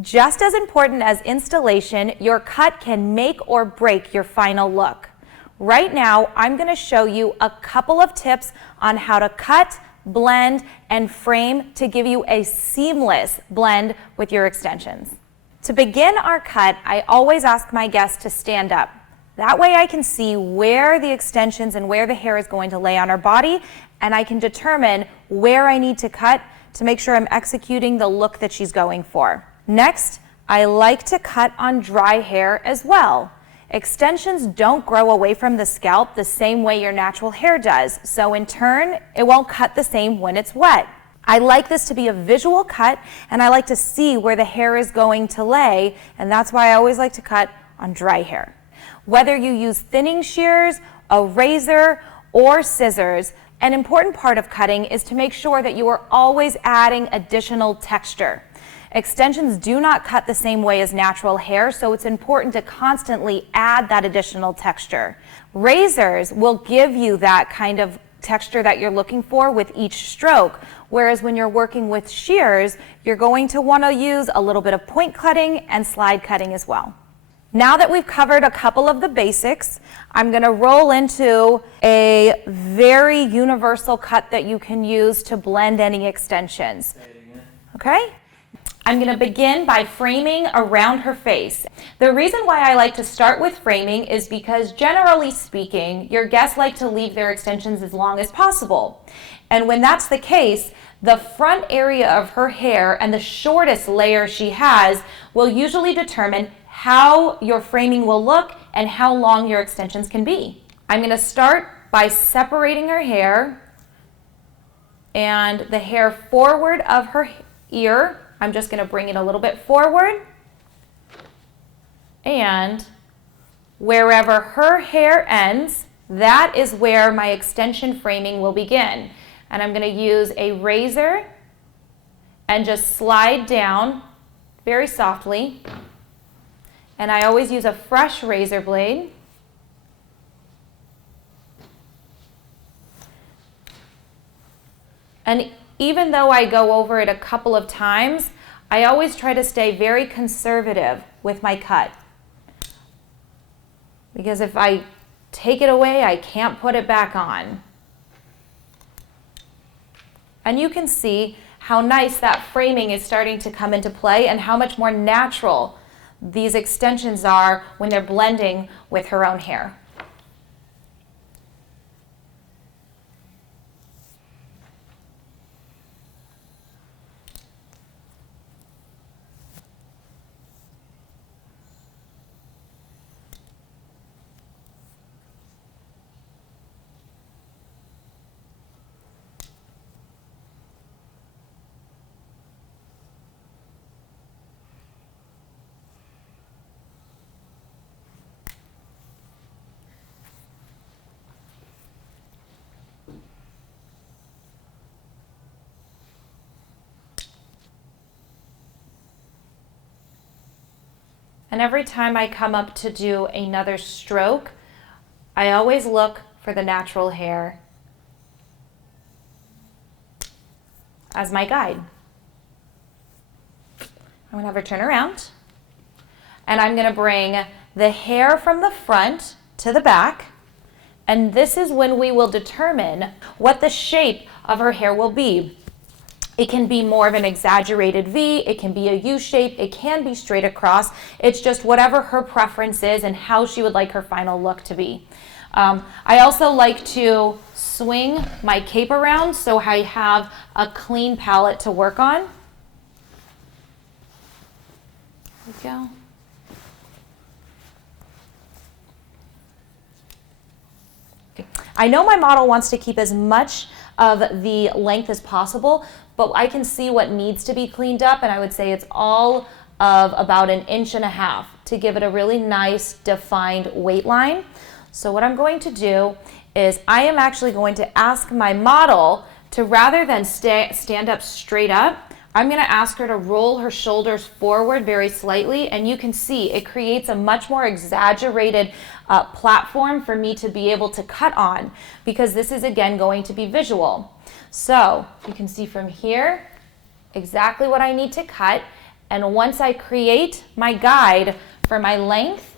Just as important as installation, your cut can make or break your final look. Right now, I'm going to show you a couple of tips on how to cut, blend, and frame to give you a seamless blend with your extensions. To begin our cut, I always ask my guests to stand up. That way I can see where the extensions and where the hair is going to lay on our body, and I can determine where I need to cut to make sure I'm executing the look that she's going for. Next, I like to cut on dry hair as well. Extensions don't grow away from the scalp the same way your natural hair does, so in turn, it won't cut the same when it's wet. I like this to be a visual cut, and I like to see where the hair is going to lay, and that's why I always like to cut on dry hair. Whether you use thinning shears, a razor, or scissors, an important part of cutting is to make sure that you are always adding additional texture. Extensions do not cut the same way as natural hair, so it's important to constantly add that additional texture. Razors will give you that kind of texture that you're looking for with each stroke, whereas when you're working with shears, you're going to want to use a little bit of point cutting and slide cutting as well. Now that we've covered a couple of the basics, I'm going to roll into a very universal cut that you can use to blend any extensions. Okay? I'm going to begin by framing around her face. The reason why I like to start with framing is because generally speaking, your guests like to leave their extensions as long as possible. And when that's the case, the front area of her hair and the shortest layer she has will usually determine how your framing will look and how long your extensions can be. I'm going to start by separating her hair and the hair forward of her ear. I'm just going to bring it a little bit forward, and wherever her hair ends, that is where my extension framing will begin. And I'm going to use a razor and just slide down very softly. And I always use a fresh razor blade. And even though I go over it a couple of times, I always try to stay very conservative with my cut. Because if I take it away, I can't put it back on. And you can see how nice that framing is starting to come into play and how much more natural these extensions are when they're blending with her own hair. And every time I come up to do another stroke, I always look for the natural hair as my guide. I'm going to have her turn around, and I'm going to bring the hair from the front to the back, and this is when we will determine what the shape of her hair will be. It can be more of an exaggerated V, it can be a U shape, it can be straight across. It's just whatever her preference is and how she would like her final look to be. I also like to swing my cape around so I have a clean palette to work on. There we go. I know my model wants to keep as much of the length as possible, but I can see what needs to be cleaned up, and I would say it's all of about 1.5 inches to give it a really nice defined weight line. So what I'm going to do is I am actually going to ask my model to, rather than stand up straight up, I'm going to ask her to roll her shoulders forward very slightly, and you can see it creates a much more exaggerated platform for me to be able to cut on, because this is again going to be visual. So you can see from here exactly what I need to cut, And once I create my guide for my length,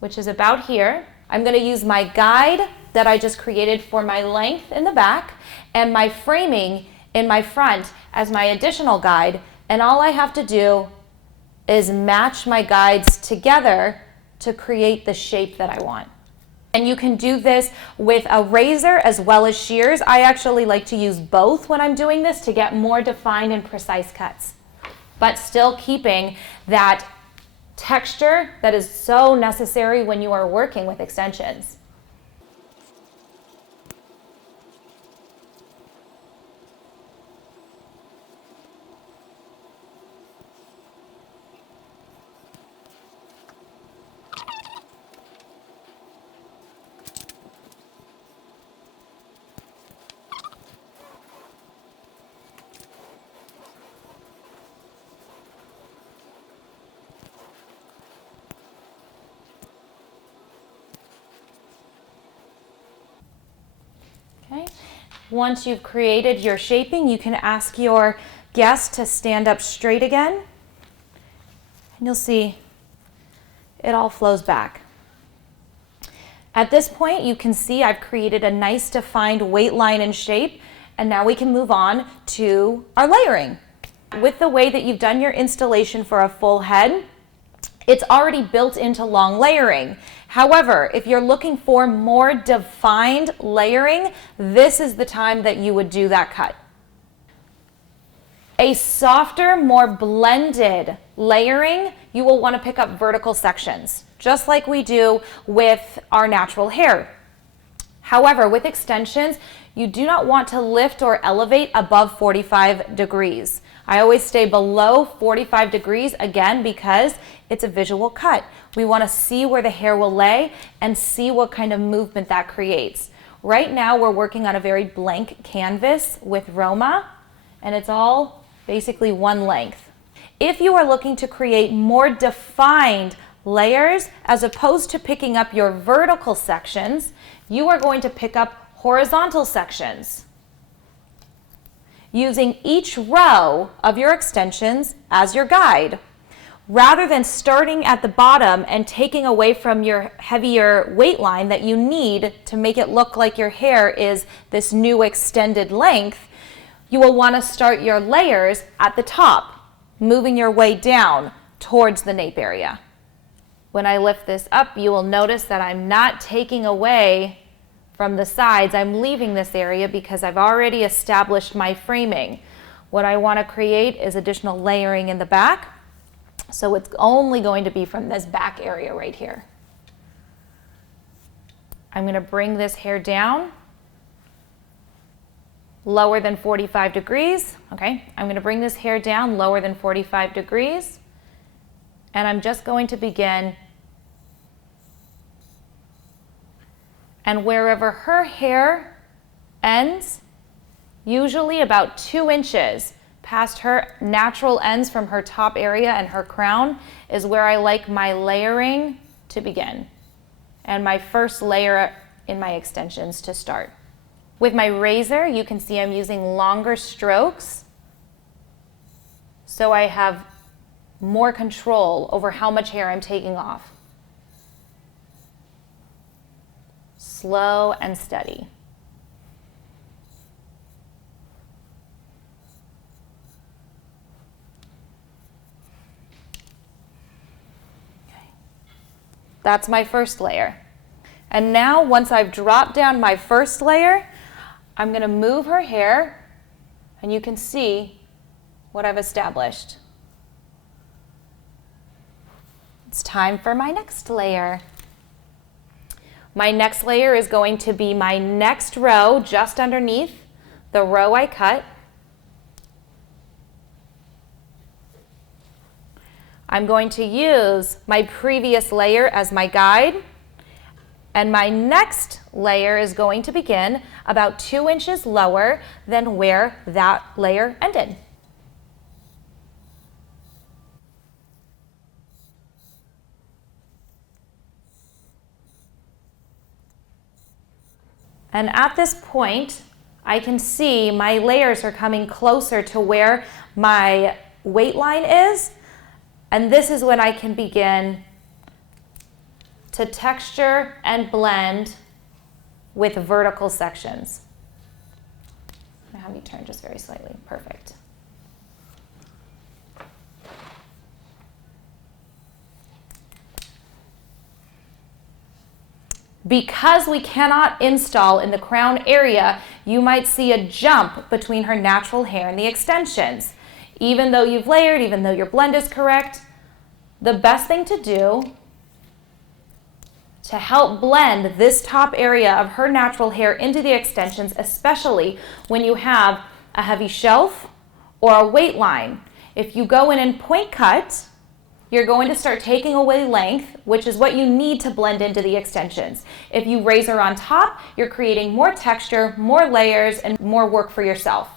which is about here, I'm going to use my guide that I just created for my length in the back and my framing in my front as my additional guide. And all I have to do is match my guides together to create the shape that I want. And you can do this with a razor as well as shears. I actually like to use both when I'm doing this to get more defined and precise cuts, but still keeping that texture that is so necessary when you are working with extensions. Okay. Once you've created your shaping, you can ask your guest to stand up straight again, and you'll see it all flows back. At this point, you can see I've created a nice defined weight line and shape, and now we can move on to our layering. With the way that you've done your installation for a full head, it's already built into long layering. However, if you're looking for more defined layering, this is the time that you would do that cut. A softer, more blended layering, you will want to pick up vertical sections, just like we do with our natural hair. However, with extensions, you do not want to lift or elevate above 45 degrees. I always stay below 45 degrees, again, because it's a visual cut. We want to see where the hair will lay and see what kind of movement that creates. Right now, we're working on a very blank canvas with Roma, and it's all basically one length. If you are looking to create more defined layers, as opposed to picking up your vertical sections, you are going to pick up horizontal sections, using each row of your extensions as your guide. Rather than starting at the bottom and taking away from your heavier weight line that you need to make it look like your hair is this new extended length, you will want to start your layers at the top, moving your way down towards the nape area. When I lift this up, you will notice that I'm not taking away from the sides. I'm leaving this area because I've already established my framing. What I want to create is additional layering in the back. So it's only going to be from this back area right here. I'm going to bring this hair down lower than 45 degrees. Okay, I'm going to bring this hair down lower than 45 degrees. And I'm just going to begin. And wherever her hair ends, usually about 2 inches past her natural ends from her top area and her crown, is where I like my layering to begin, and my first layer in my extensions to start. With my razor, you can see I'm using longer strokes, so I have more control over how much hair I'm taking off. Slow and steady. Okay. That's my first layer. And now, once I've dropped down my first layer, I'm going to move her hair, and you can see what I've established. It's time for my next layer. My next layer is going to be my next row just underneath the row I cut. I'm going to use my previous layer as my guide, and my next layer is going to begin about 2 inches lower than where that layer ended. And at this point, I can see my layers are coming closer to where my weight line is. And this is when I can begin to texture and blend with vertical sections. I'm gonna have you turn just very slightly. Perfect. Because we cannot install in the crown area, you might see a jump between her natural hair and the extensions. Even though you've layered, even though your blend is correct, the best thing to do to help blend this top area of her natural hair into the extensions, especially when you have a heavy shelf or a weight line. If you go in and point cut, you're going to start taking away length, which is what you need to blend into the extensions. If you razor on top, you're creating more texture, more layers, and more work for yourself.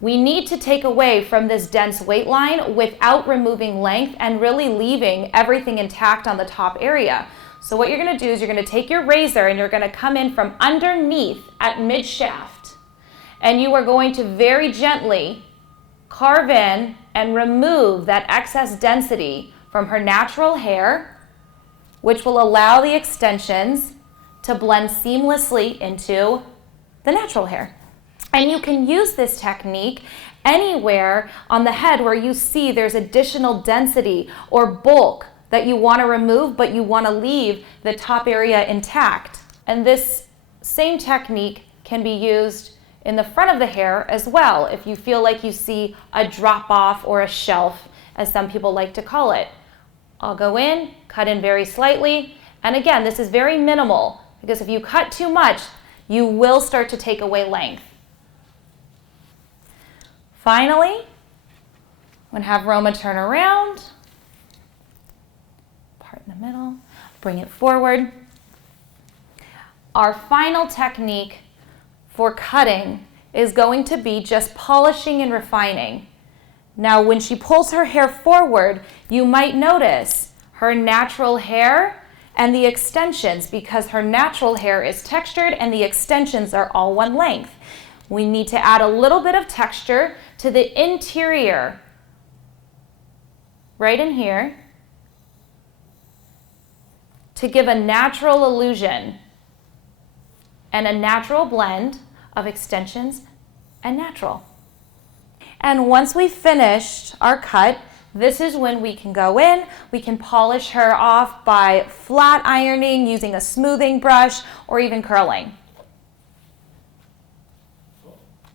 We need to take away from this dense weight line without removing length and really leaving everything intact on the top area. So what you're gonna do is you're gonna take your razor and you're gonna come in from underneath at mid-shaft, and you are going to very gently carve in and remove that excess density from her natural hair, which will allow the extensions to blend seamlessly into the natural hair. And you can use this technique anywhere on the head where you see there's additional density or bulk that you want to remove, but you want to leave the top area intact. And this same technique can be used in the front of the hair as well if you feel like you see a drop off or a shelf, as some people like to call it. I'll go in, cut in very slightly, and again, this is very minimal because if you cut too much, you will start to take away length. Finally, I'm going to have Roma turn around, part in the middle, bring it forward. Our final technique for cutting is going to be just polishing and refining. Now, when she pulls her hair forward, you might notice her natural hair and the extensions, because her natural hair is textured and the extensions are all one length. We need to add a little bit of texture to the interior, right in here, to give a natural illusion and a natural blend of extensions and natural. And once we've finished our cut, this is when we can go in, we can polish her off by flat ironing, using a smoothing brush, or even curling.